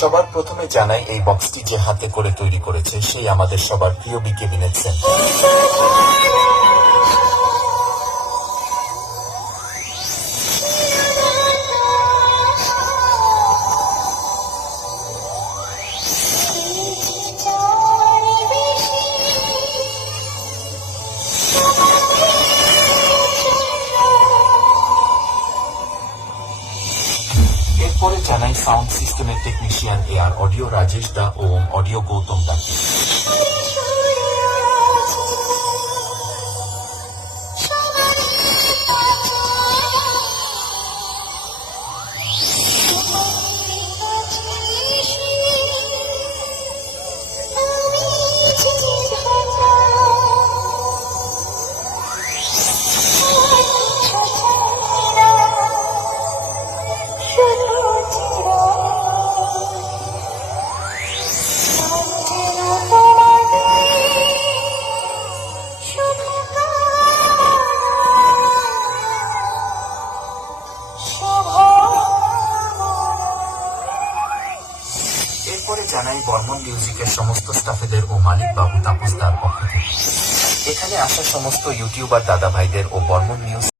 সবার প্রথমে জানাই এই বক্সটি যে হাতে করে তৈরি করেছে সেই আমাদের সবার প্রিয় বিকে বিনেছেন। এরপরে জানাই সাউন্ড সিস্টেমের টেকনিশিয়ান এআর অডিও রাজেশ দা ও অডিও গৌতম দাকে। এরপরে জানাই বর্মন মিউজিকের সমস্ত স্টাফেদের ও মালিক বাবু তাপসদার পক্ষ থেকে। এখানে আসা সমস্ত ইউটিউবার দাদা ভাইদের ও বর্মন মিউজিক